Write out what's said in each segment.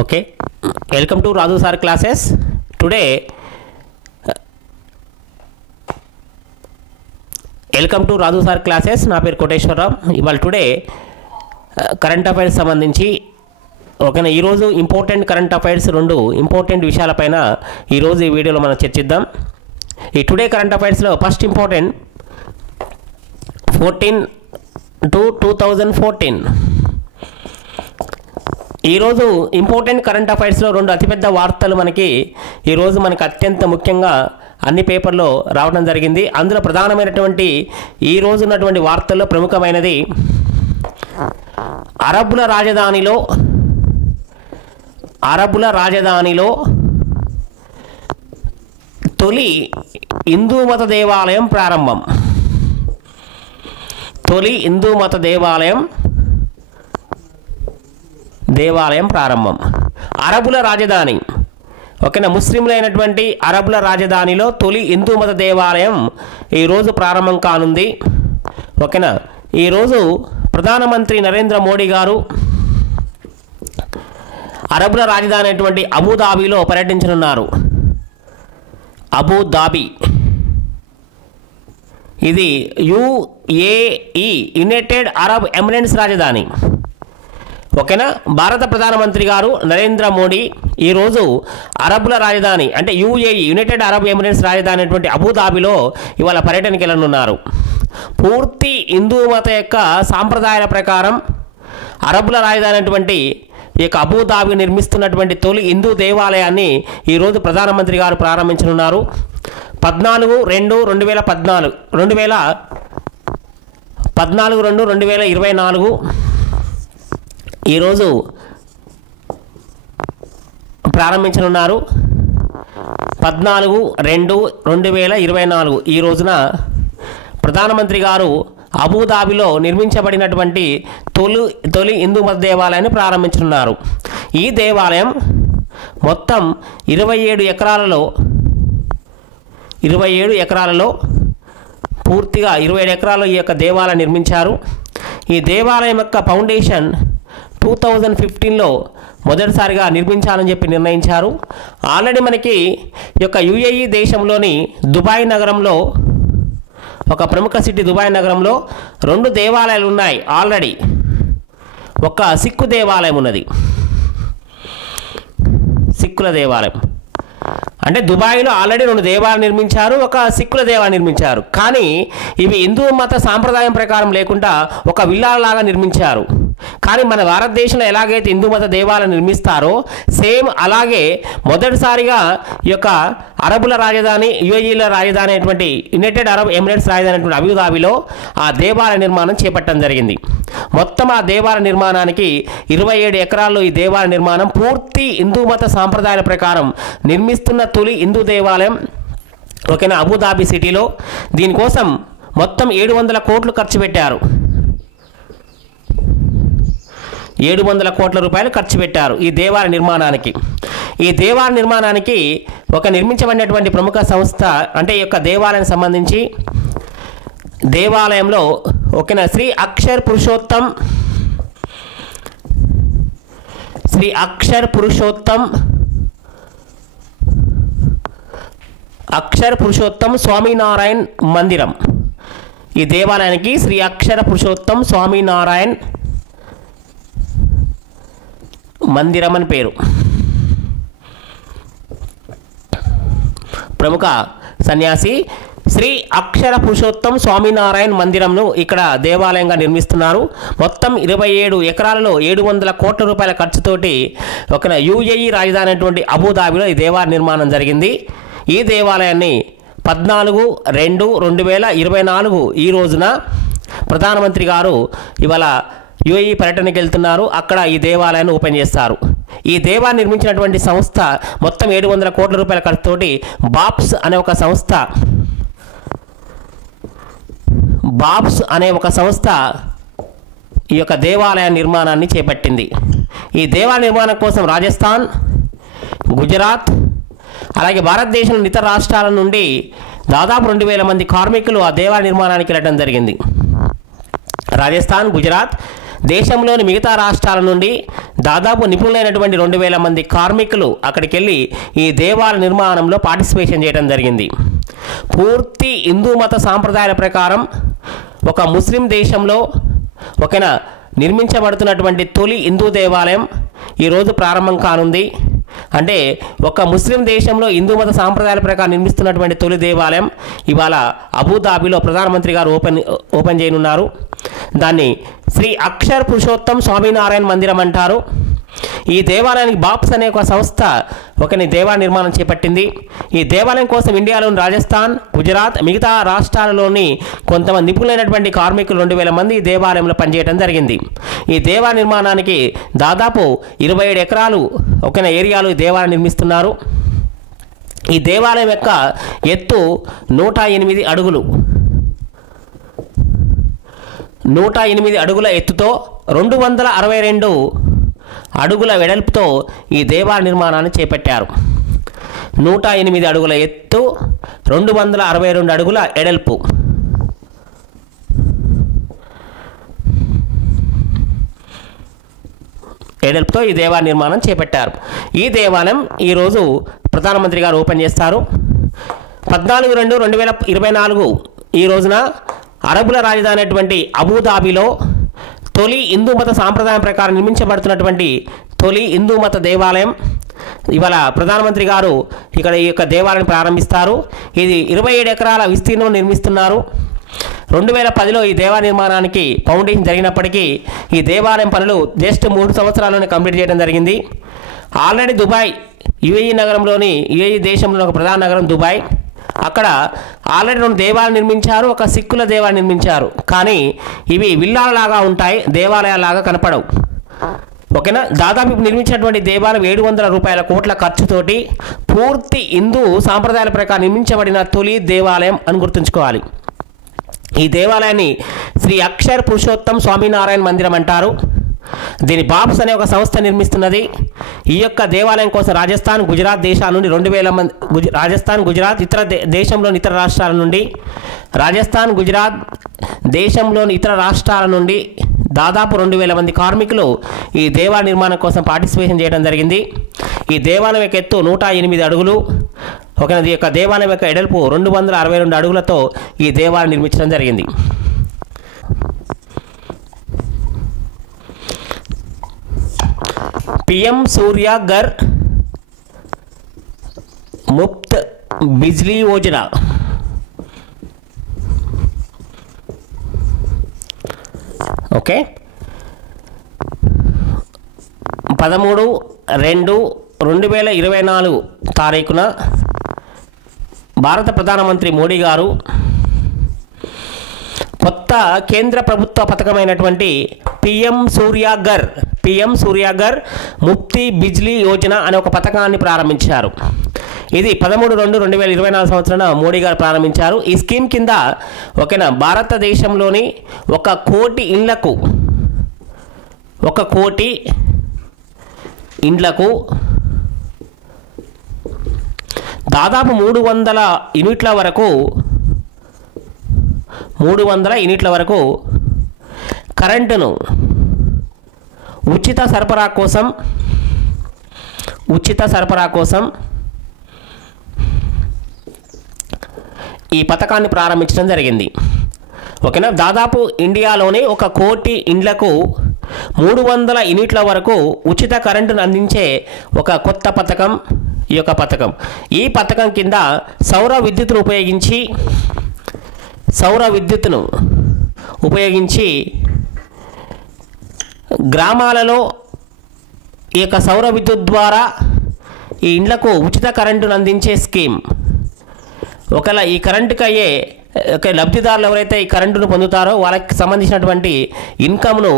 Okay, welcome to Raju sir classes. Today, welcome to Raju sir classes. నా పేరు కోటేశ్వరరావు. ఇవాళ today current affairs సంబంధించి ఓకేనా ఈరోజు ఇంపార్టెంట్ కరెంట్ అఫైర్స్ రెండు ఇంపార్టెంట్ విషయాలపైన ఈరోజు ఈ వీడియోలో మనం చర్చిద్దాం. ఈ టుడే కరెంట్ అఫైర్స్లో ఫస్ట్ ఇంపార్టెంట్ 14 to 2014 ఈరోజు ఇంపార్టెంట్ కరెంట్ అఫైర్స్లో రెండు అతిపెద్ద వార్తలు మనకి ఈరోజు మనకు అత్యంత ముఖ్యంగా అన్ని పేపర్లో రావడం జరిగింది. అందులో ప్రధానమైనటువంటి ఈరోజు ఉన్నటువంటి వార్తల్లో ప్రముఖమైనది అరబ్బుల రాజధానిలో తొలి హిందూ మత దేవాలయం ప్రారంభం. తొలి హిందూ మత దేవాలయం ప్రారంభం. అరబుల రాజధాని ఓకేనా ముస్లింలైనటువంటి అరబుల రాజధానిలో తొలి హిందూ మత దేవాలయం ఈరోజు ప్రారంభం కానుంది. ఓకేనా ఈరోజు ప్రధానమంత్రి నరేంద్ర మోడీ గారు అరబుల రాజధాని అయినటువంటి అబుదాబిలో పర్యటించనున్నారు. అబుదాబి ఇది యుఏఈ యునైటెడ్ అరబ్ ఎమిరేట్స్ రాజధాని. ఓకేనా భారత ప్రధానమంత్రి గారు నరేంద్ర మోడీ ఈరోజు అరబ్బుల రాజధాని అంటే యుఏఈ యునైటెడ్ అరబ్ ఎమిరేట్స్ రాజధాని అయినటువంటి అబుదాబిలో ఇవాళ పర్యటనకి వెళ్ళనున్నారు. పూర్తి హిందూ మత యొక్క సాంప్రదాయాల ప్రకారం అరబ్బుల రాజధాని అయినటువంటి ఈ యొక్క అబుదాబి నిర్మిస్తున్నటువంటి తొలి హిందూ దేవాలయాన్ని ఈరోజు ప్రధానమంత్రి గారు ప్రారంభించనున్నారు. 14/2/2024 ఈరోజు ప్రారంభించనున్నారు. 14/2/2024 ఈ రోజున ప్రధానమంత్రి గారు అబుదాబిలో నిర్మించబడినటువంటి తొలి హిందూ మత దేవాలయాన్ని ప్రారంభించనున్నారు. ఈ దేవాలయం మొత్తం 27 ఎకరాలలో పూర్తిగా 27 ఎకరాల్లో ఈ యొక్క దేవాలయం నిర్మించారు. ఈ దేవాలయం యొక్క ఫౌండేషన్ 2015లో మొదటిసారిగా నిర్మించాలని చెప్పి నిర్ణయించారు. ఆల్రెడీ మనకి ఈ యొక్క యుఏఈ దేశంలోని దుబాయ్ నగరంలో ఒక ప్రముఖ సిటీ దుబాయ్ నగరంలో 2 దేవాలయాలు ఉన్నాయి. ఆల్రెడీ ఒక సిక్కు దేవాలయం ఉన్నది. సిక్కుల దేవాలయం అంటే దుబాయ్లో ఆల్రెడీ 2 దేవాలయాలు నిర్మించారు, ఒక సిక్కుల దేవాలయం నిర్మించారు. కానీ ఇవి హిందూ మత సాంప్రదాయం ప్రకారం లేకుండా ఒక విల్లాలాగా నిర్మించారు. కానీ మన భారతదేశంలో ఎలాగైతే హిందూ మత దేవాలయం నిర్మిస్తారో సేమ్ అలాగే మొదటిసారిగా ఈ యొక్క అరబుల రాజధాని యుఏఈల రాజధాని అయినటువంటి యునైటెడ్ అరబ్ ఎమిరేట్స్ రాజధాని అయినటువంటి అబుదాబిలో ఆ దేవాలయ నిర్మాణం చేపట్టడం జరిగింది. మొత్తం ఆ దేవాలయ నిర్మాణానికి 27 ఎకరాల్లో ఈ దేవాలయ నిర్మాణం పూర్తి హిందూ మత సాంప్రదాయాల ప్రకారం నిర్మిస్తున్న తొలి హిందూ దేవాలయం ఓకేనా అబుదాబి సిటీలో. దీనికోసం మొత్తం 700 కోట్లు ఖర్చు పెట్టారు. 700 కోట్ల రూపాయలు ఖర్చు పెట్టారు ఈ దేవాలయ నిర్మాణానికి. ఈ దేవాలయ నిర్మాణానికి ఒక నిర్మించబడినటువంటి ప్రముఖ సంస్థ అంటే ఈ యొక్క దేవాలయానికి సంబంధించి దేవాలయంలో ఓకేనా శ్రీ అక్షర్ పురుషోత్తం స్వామినారాయణ్ మందిరం. ఈ దేవాలయానికి శ్రీ అక్షర పురుషోత్తం స్వామినారాయణ్ మందిరం అని పేరు. ప్రముఖ సన్యాసి శ్రీ అక్షర పురుషోత్తం స్వామినారాయణ్ మందిరంను ఇక్కడ దేవాలయంగా నిర్మిస్తున్నారు. మొత్తం 27 ఎకరాలలో 700 కోట్ల రూపాయల ఖర్చుతోటి ఒక యుఏఈ రాజధాని అయినటువంటి అబుదాబిలో ఈ దేవాలయ నిర్మాణం జరిగింది. ఈ దేవాలయాన్ని 14/2/2024 ఈ రోజున ప్రధానమంత్రి గారు ఇవాళ యుఏఈ పర్యటనకి వెళ్తున్నారు. అక్కడ ఈ దేవాలయాన్ని ఓపెన్ చేస్తారు. ఈ దేవాలయం నిర్మించినటువంటి సంస్థ మొత్తం 700 కోట్ల రూపాయల ఖర్చుతోటి బాబ్స్ అనే ఒక సంస్థ ఈ యొక్క దేవాలయ నిర్మాణాన్ని చేపట్టింది. ఈ దేవాలయ నిర్మాణం కోసం రాజస్థాన్, గుజరాత్ అలాగే భారతదేశంలోని ఇతర రాష్ట్రాల నుండి దాదాపు 2000 మంది కార్మికులు ఆ దేవాలయ నిర్మాణానికి వెళ్ళడం జరిగింది. రాజస్థాన్, గుజరాత్ దేశంలోని మిగతా రాష్ట్రాల నుండి దాదాపు నిపుణులైనటువంటి 2000 మంది కార్మికులు అక్కడికి వెళ్ళి ఈ దేవాలయ నిర్మాణంలో పార్టిసిపేషన్ చేయడం జరిగింది. పూర్తి హిందూ మత సాంప్రదాయాల ప్రకారం ఒక ముస్లిం దేశంలో ఒకనా నిర్మించబడుతున్నటువంటి తొలి హిందూ దేవాలయం ఈరోజు ప్రారంభం కానుంది. అంటే ఒక ముస్లిం దేశంలో హిందూ మత సాంప్రదాయాల ప్రకారం నిర్మిస్తున్నటువంటి తొలి దేవాలయం ఇవాళ అబుదాబిలో ప్రధానమంత్రి గారు ఓపెన్ చేయనున్నారు. దాన్ని శ్రీ అక్షర్ పురుషోత్తం స్వామినారాయణ మందిరం అంటారు. ఈ దేవాలయానికి బాప్స్ అనే ఒక సంస్థ దేవాలయ నిర్మాణం చేపట్టింది. ఈ దేవాలయం కోసం ఇండియాలోని రాజస్థాన్, గుజరాత్, మిగతా రాష్ట్రాలలోని కొంతమంది నిపుణులైనటువంటి కార్మికులు 2000 మంది ఈ దేవాలయంలో పనిచేయడం జరిగింది. ఈ దేవాలయ నిర్మాణానికి దాదాపు 27 ఎకరాలు ఏరియాలో ఈ దేవాలయం నిర్మిస్తున్నారు. ఈ దేవాలయం యొక్క ఎత్తు 108 అడుగులు. 108 అడుగుల ఎత్తుతో 262 అడుగుల వెడల్పుతో ఈ దేవాలయ నిర్మాణాన్ని చేపట్టారు. 108 అడుగుల ఎత్తు, 262 అడుగుల ఎడల్పు. ఎడల్పుతో ఈ దేవాలయ నిర్మాణం చేపట్టారు. ఈ దేవాలయం ఈరోజు ప్రధానమంత్రి గారు ఓపెన్ చేస్తారు. 14/2/2024 ఈ రోజున అరబుల రాజధాని అయినటువంటి అబుదాబిలో తొలి హిందూ మత సాంప్రదాయం ప్రకారం నిర్మించబడుతున్నటువంటి తొలి హిందూ మత దేవాలయం ఇవాళ ప్రధానమంత్రి గారు ఇక్కడ ఈ యొక్క దేవాలయాన్ని ప్రారంభిస్తారు. ఇది 27 ఎకరాల విస్తీర్ణం నిర్మిస్తున్నారు. 2010లో ఈ దేవాలయ నిర్మాణానికి ఫౌండేషన్ జరిగినప్పటికీ ఈ దేవాలయం పనులు జస్ట్ 3 సంవత్సరాల్లోనే కంప్లీట్ చేయడం జరిగింది. ఆల్రెడీ దుబాయ్ యుఏఈ నగరంలోని యుఏఈ దేశంలో ఒక ప్రధాన నగరం దుబాయ్, అక్కడ ఆల్రెడీ 2 దేవాలయాలు నిర్మించారు. ఒక సిక్కుల దేవాలయం నిర్మించారు. కానీ ఇవి విల్లాలలాగా ఉంటాయి, దేవాలయాలాగా కనపడవు. ఓకేనా. దాదాపు నిర్మించినటువంటి దేవాలయం 700 కోట్ల ఖర్చుతోటి పూర్తి హిందూ సాంప్రదాయాల ప్రకారం నిర్మించబడిన తొలి దేవాలయం అని గుర్తుంచుకోవాలి. ఈ దేవాలయాన్ని శ్రీ అక్షర్ పురుషోత్తం స్వామినారాయణ మందిరం అంటారు. దీని బాప్స్ అనే ఒక సంస్థ నిర్మిస్తున్నది. ఈ యొక్క దేవాలయం కోసం రాజస్థాన్, గుజరాత్ దేశాల నుండి 2000 మంది రాజస్థాన్, గుజరాత్ ఇతర దేశంలోని ఇతర రాష్ట్రాల నుండి రాజస్థాన్, గుజరాత్ దేశంలోని ఇతర రాష్ట్రాల నుండి దాదాపు 2000 మంది కార్మికులు ఈ దేవాలయ నిర్మాణం కోసం పార్టిసిపేషన్ చేయడం జరిగింది. ఈ దేవాలయం యొక్క ఎత్తు 108 అడుగులు. ఈ యొక్క దేవాలయం యొక్క ఎడల్పు 262 అడుగులతో ఈ దేవాలయం నిర్మించడం జరిగింది. PM సూర్య ఘర్ ముఫ్త్ బిజ్లీ యోజన. ఓకే. 13/2/2024 తారీఖున భారత ప్రధానమంత్రి మోడీ గారు కొత్త కేంద్ర ప్రభుత్వ పథకమైనటువంటి PM సూర్య ఘర్ ముఫ్తీ బిజ్లీ యోజన అనే ఒక పథకాన్ని ప్రారంభించారు. ఇది 13/2/2024 సంవత్సరాన మోడీ గారు ప్రారంభించారు. ఈ స్కీమ్ కింద భారతదేశంలోని 1 కోటి ఇండ్లకు 1 కోటి ఇండ్లకు దాదాపు 300 యూనిట్ల వరకు కరెంటును ఉచిత సరఫరా కోసం ఈ పథకాన్ని ప్రారంభించడం జరిగింది. ఓకేనా. దాదాపు ఇండియాలోనే 1 కోటి ఇండ్లకు 300 యూనిట్ల వరకు ఉచిత కరెంటును అందించే ఒక కొత్త పథకం ఈ యొక్క పథకం. ఈ పథకం కింద సౌర విద్యుత్తును ఉపయోగించి గ్రామాలలో ఈ యొక్క సౌర విద్యుత్ ద్వారా ఈ ఇండ్లకు ఉచిత కరెంటును అందించే స్కీమ్. ఒకవేళ ఈ కరెంటుకి అయ్యే లబ్ధిదారులు ఎవరైతే ఈ కరెంటును పొందుతారో వాళ్ళకి సంబంధించినటువంటి ఇన్కమ్ను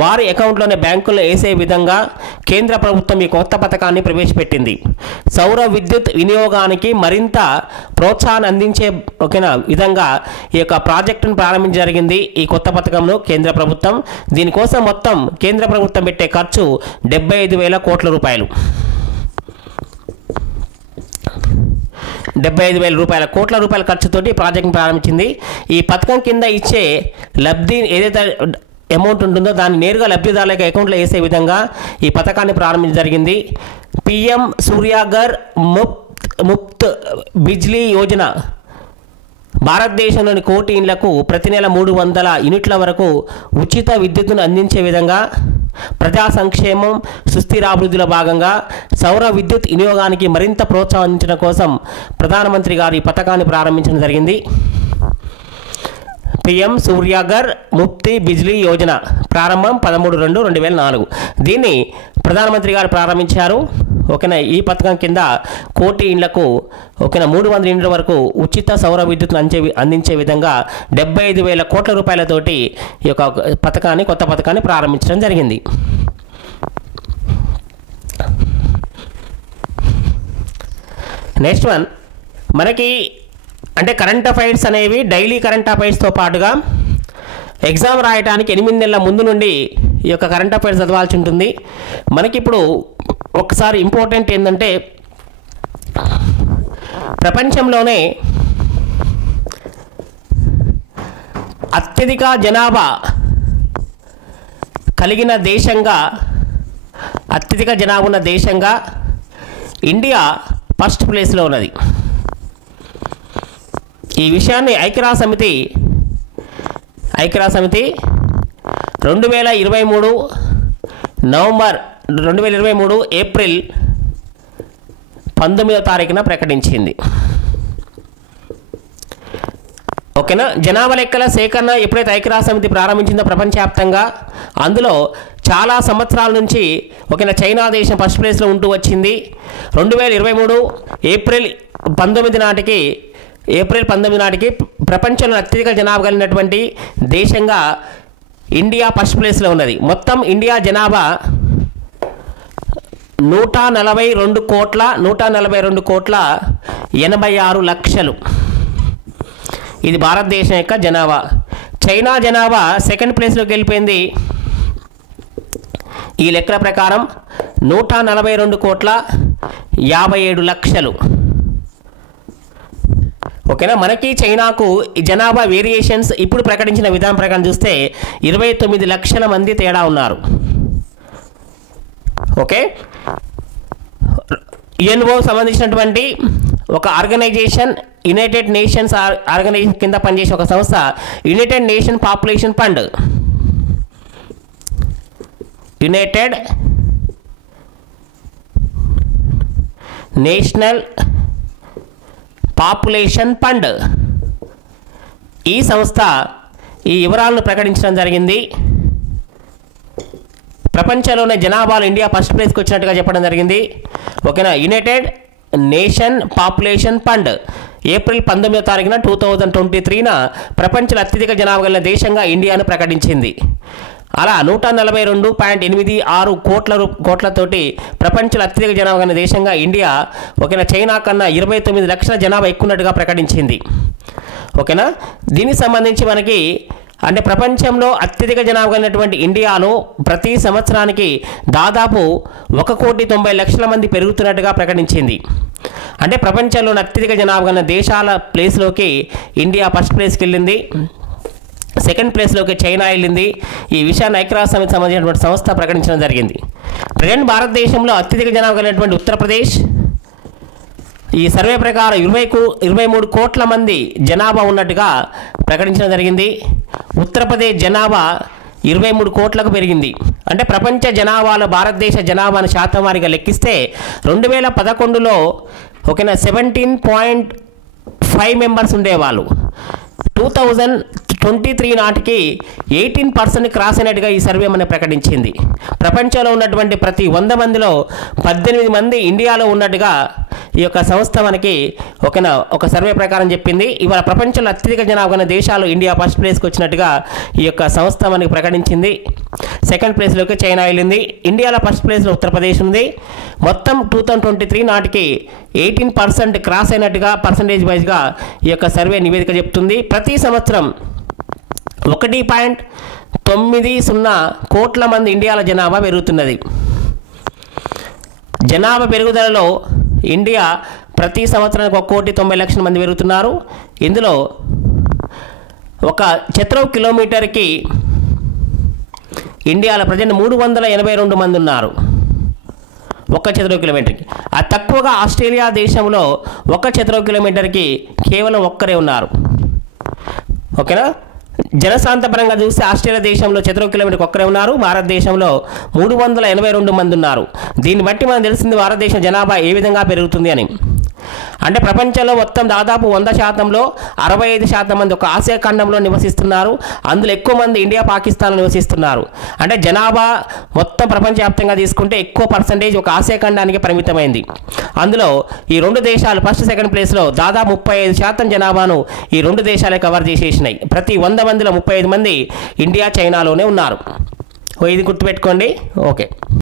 వారి అకౌంట్లోనే బ్యాంకుల్లో వేసే విధంగా కేంద్ర ప్రభుత్వం ఈ కొత్త పథకాన్ని ప్రవేశపెట్టింది. సౌర విద్యుత్ వినియోగానికి మరింత ప్రోత్సాహాన్ని అందించే విధంగా ఈ యొక్క ప్రాజెక్టును ప్రారంభించడం జరిగింది. ఈ కొత్త పథకంలో కేంద్ర ప్రభుత్వం దీనికోసం మొత్తం కేంద్ర ప్రభుత్వం పెట్టే ఖర్చు 75,000 కోట్ల రూపాయలు. 75,000 కోట్ల రూపాయల ఖర్చుతోటి ప్రాజెక్ట్ని ప్రారంభించింది. ఈ పథకం కింద ఇచ్చే లబ్ధి అమౌంట్ ఉంటుందో దాన్ని నేరుగా లబ్ధిదారుల యొక్క అకౌంట్లో వేసే విధంగా ఈ పథకాన్ని ప్రారంభించడం జరిగింది. పిఎం సూర్యాఘర్ ముఫ్త్ బిజ్లీ యోజన భారతదేశంలోని కోటి ఇండ్లకు ప్రతి నెల 300 యూనిట్ల వరకు ఉచిత విద్యుత్తును అందించే విధంగా ప్రజా సంక్షేమం సుస్థిరాభివృద్ధిలో భాగంగా సౌర విద్యుత్ వినియోగానికి మరింత ప్రోత్సహించడం కోసం ప్రధానమంత్రి గారు ఈ పథకాన్ని ప్రారంభించడం జరిగింది. పిఎం సూర్యాఘర్ ముఫ్త్ బిజ్లీ యోజన ప్రారంభం 13/2/2004. దీన్ని ప్రధానమంత్రి గారు ప్రారంభించారు. ఓకేనా. ఈ పథకం కింద కోటి ఇండ్లకు ఓకేనా 300 ఇండ్ల వరకు ఉచిత సౌర విద్యుత్తును అందించే విధంగా 75,000 కోట్ల రూపాయలతోటి ఈ యొక్క కొత్త పథకాన్ని ప్రారంభించడం జరిగింది. నెక్స్ట్ వన్ మనకి అంటే కరెంట్ అఫైర్స్ అనేవి డైలీ కరెంట్ అఫైర్స్తో పాటుగా ఎగ్జామ్ రాయడానికి 8 నెలల ముందు నుండి ఈ యొక్క కరెంట్ అఫైర్స్ చదవాల్సి ఉంటుంది. మనకిప్పుడు ఒకసారి ఇంపార్టెంట్ ఏంటంటే ప్రపంచంలోనే అత్యధిక జనాభా కలిగిన దేశంగా అత్యధిక జనాభా ఉన్న దేశంగా ఇండియా ఫస్ట్ ప్లేస్లో ఉన్నది. ఈ విషయాన్ని ఐక్యరాజ్య సమితి 2023 నవంబర్ 2023 ఏప్రిల్ 19వ తారీఖున ప్రకటించింది. ఓకేనా. జనాభా లెక్కల సేకరణ ఎప్పుడైతే ఐక్యరాజ్య సమితి ప్రారంభించిందో ప్రపంచవ్యాప్తంగా అందులో చాలా సంవత్సరాల నుంచి ఓకేనా చైనా దేశం ఫస్ట్ ప్లేస్లో ఉంటూ వచ్చింది. 2023 ఏప్రిల్ 19 నాటికి ప్రపంచంలో అత్యధిక జనాభా కలిగినటువంటి దేశంగా ఇండియా ఫస్ట్ ప్లేస్లో ఉన్నది. మొత్తం ఇండియా జనాభా 142,86 లక్షలు. ఇది భారతదేశం యొక్క జనాభా. చైనా జనాభా సెకండ్ ప్లేస్లోకి వెళ్ళిపోయింది. ఈ లెక్కల ప్రకారం 142,57 లక్షలు. ఓకేనా. మనకి చైనాకు ఈ జనాభా వేరియేషన్స్ ఇప్పుడు ప్రకటించిన విధానం ప్రకారం చూస్తే 29 లక్షల మంది తేడా ఉన్నారు. ఓకే. యుఎన్ఓ సంబంధించినటువంటి ఒక ఆర్గనైజేషన్ యునైటెడ్ నేషన్స్ ఆర్గనైజేషన్ కింద పనిచేసే ఒక సంస్థ United Nation Population fund United national population fund ఈ సంస్థ ఈ వివరాలను ప్రకటించడం జరిగింది. ప్రపంచంలోనే జనాభాలో ఇండియా ఫస్ట్ ప్లేస్కి వచ్చినట్టుగా చెప్పడం జరిగింది. ఓకేనా. United Nation Population Fund April 19వ తారీఖున 2023న ప్రపంచంలో అత్యధిక జనాభా కలిగిన దేశంగా ఇండియాను ప్రకటించింది. అలా 142.86 కోట్లతోటి ప్రపంచంలో అత్యధిక జనాభా కలిగిన దేశంగా ఇండియా ఓకేనా చైనా కన్నా 29 లక్షల జనాభా ఎక్కున్నట్టుగా ప్రకటించింది. ఓకేనా. దీనికి సంబంధించి మనకి అంటే ప్రపంచంలో అత్యధిక జనాభా కలిగినటువంటి ఇండియాలో ప్రతి సంవత్సరానికి దాదాపు 1,90,00,000 మంది పెరుగుతున్నట్టుగా ప్రకటించింది. అంటే ప్రపంచంలోని అత్యధిక జనాభా కలిగిన దేశాల ప్లేస్లోకి ఇండియా ఫస్ట్ ప్లేస్కి వెళ్ళింది. సెకండ్ ప్లేస్లోకి చైనా వెళ్ళింది. ఈ విషయాన్ని ఐక్యరాజ్య సమితికి సంబంధించినటువంటి సంస్థ ప్రకటించడం జరిగింది. ప్రజెంట్ భారతదేశంలో అత్యధిక జనాభా కలిగినటువంటి ఉత్తరప్రదేశ్ ఈ సర్వే ప్రకారం 23 కోట్ల మంది జనాభా ఉన్నట్టుగా ప్రకటించడం జరిగింది. ఉత్తరప్రదేశ్ జనాభా 23 కోట్లకు పెరిగింది. అంటే ప్రపంచ జనాభాలో భారతదేశ జనాభాను శాతం వారీగా లెక్కిస్తే 2011లో ఓకేనా 17.5 మెంబర్స్ ఉండేవాళ్ళు. 2023 నాటికి 18% క్రాస్ అయినట్టుగా ఈ సర్వే మనకు ప్రకటించింది. ప్రపంచంలో ఉన్నటువంటి ప్రతి 100 మందిలో 18 మంది ఇండియాలో ఉన్నట్టుగా ఈ యొక్క సంస్థ మనకి ఒక సర్వే ప్రకారం చెప్పింది. ఇవాళ ప్రపంచంలో అత్యధిక జనాభా ఉన్న దేశాలు ఇండియా ఫస్ట్ ప్లేస్కి వచ్చినట్టుగా ఈ యొక్క సంస్థ మనకి ప్రకటించింది. సెకండ్ ప్లేస్లోకి చైనా వెళ్ళింది. ఇండియాలో ఫస్ట్ ప్లేస్లో ఉత్తరప్రదేశ్ ఉంది. మొత్తం 2023 నాటికి 18% క్రాస్ అయినట్టుగా పర్సంటేజ్ వైజ్గా ఈ యొక్క సర్వే నివేదిక చెప్తుంది. ప్రతి సంవత్సరం 1.90 కోట్ల మంది ఇండియాలో జనాభా పెరుగుతున్నది. జనాభా పెరుగుదలలో ఇండియా ప్రతి సంవత్సరానికి 1,90,00,000 మంది పెరుగుతున్నారు. ఇందులో ఒక చదరపు కిలోమీటర్కి ఇండియాలో ప్రజెంట్ 382 మంది ఉన్నారు ఒక్క చదరపు కిలోమీటర్కి. అది తక్కువగా ఆస్ట్రేలియా దేశంలో ఒక చదరపు కిలోమీటర్కి కేవలం ఒక్కరే ఉన్నారు. ఓకేనా. జనసాంద్రపరంగా చూస్తే ఆస్ట్రేలియా దేశంలో చదరపు కిలోమీటర్కి ఒక్కరే ఉన్నారు. భారతదేశంలో 382 మంది ఉన్నారు. దీన్ని బట్టి మనం తెలిసింది భారతదేశం జనాభా ఏ విధంగా పెరుగుతుంది అని. అంటే ప్రపంచంలో మొత్తం దాదాపు 100%లో 65% మంది ఒక ఆసియా ఖండంలో నివసిస్తున్నారు. అందులో ఎక్కువ మంది ఇండియా పాకిస్తాన్లో నివసిస్తున్నారు. అంటే జనాభా మొత్తం ప్రపంచవ్యాప్తంగా తీసుకుంటే ఎక్కువ పర్సంటేజ్ ఒక ఆసియా ఖండానికి పరిమితమైంది. అందులో ఈ రెండు దేశాలు ఫస్ట్ సెకండ్ ప్లేస్లో దాదాపు 35% జనాభాను ఈ రెండు దేశాలే కవర్ చేసేసినాయి. ప్రతి 100 మందిలో 35 మంది ఇండియా చైనాలోనే ఉన్నారు. ఇది గుర్తుపెట్టుకోండి. ఓకే.